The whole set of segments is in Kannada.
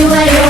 you are.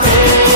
Amen.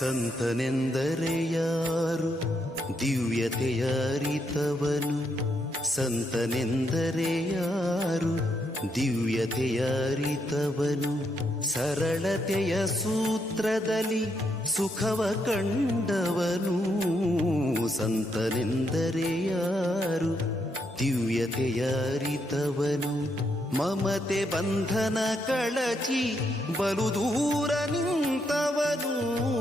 ಸಂತನೆಂದರೆ ಯಾರು ದಿವ್ಯತೆಯ ಅರಿತವನು ಸಂತನೆಂದರೆ ಯಾರು ದಿವ್ಯತೆಯ ಅರಿತವನು ಸರಳತೆಯ ಸೂತ್ರದಲ್ಲಿ ಸುಖವ ಕಂಡವನು. ಸಂತನೆಂದರೆ ಯಾರು ದಿವ್ಯತೆಯ ಅರಿತವನು ಮಮತೆ ಬಂಧನ ಕಳಚಿ ಬಲು ದೂರ ನಿಂತವನು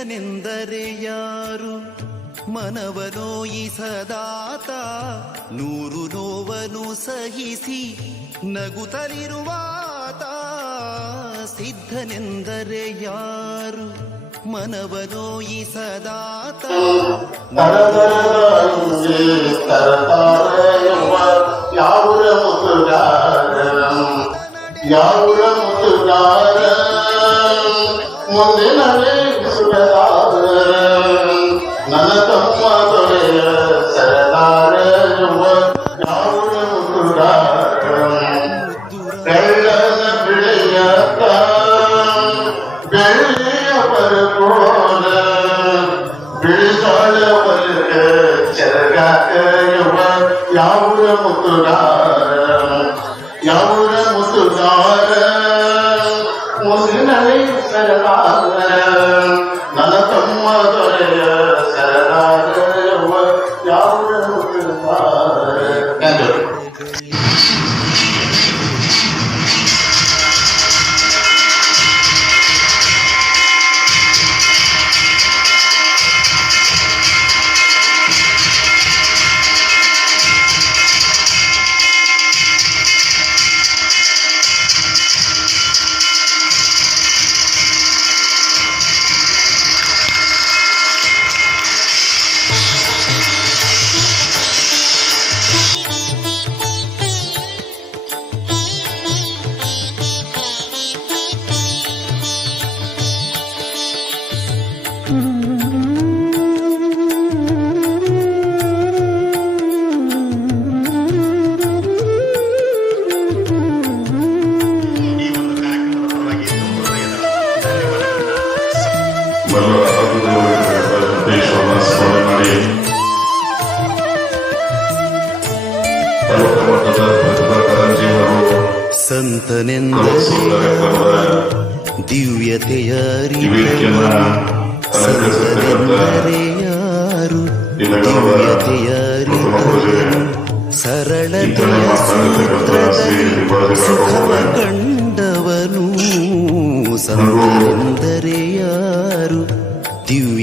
ಸಿದ್ಧನೆಂದರೆ ಯಾರು ಮನವನೋಯಿಸದಾತ ನೂರು ನೋವನು ಸಹಿಸಿ ನಗುತ್ತಲಿರುವಾತ ಸಿದ್ಧನೆಂದರೆ ಯಾರು ಮನವನೋಯಿಸದಾತ ನೋಯಿಸದಾತ ತರತಾರೆಯುವ ಯಾವುರ ಯಾವುರ ಮುತ್ತುಗಾರ ಯಾವುರ ಮುತ್ತುಗಾರ ಮುಂದಿನಲ್ಲಿ ಸರದಾರ ನನ್ನ ತಮ್ಮ ದೊರೆಯ ಬಲ್ಲ ದೇಶವನ್ನು ಸ್ಮರಣೆ ಮಾಡಿ ತಾಲೂಕು ಮಟ್ಟದ ಪ್ರತಿಭಾ ಕಾರಂಜಿಯವರು ಸಂತನೆಂದರೆ ಕಲಿಸುವ ಕಾರ್ಯಕ್ರಮದ ದಿವ್ಯತೆಯ ಈ ವೇದಿಕೆಯನ್ನ ಸಂತನೆಂದರೆ ಯಾರು ದಿವ್ಯತೆಯ ಅರಿತವನು ಸರಳತೆಯ ಸೂತ್ರದಲ್ಲಿ ಸುಖವ ಕಂಡವನು ಸಂತನೆಂದರೆ ಯಾರು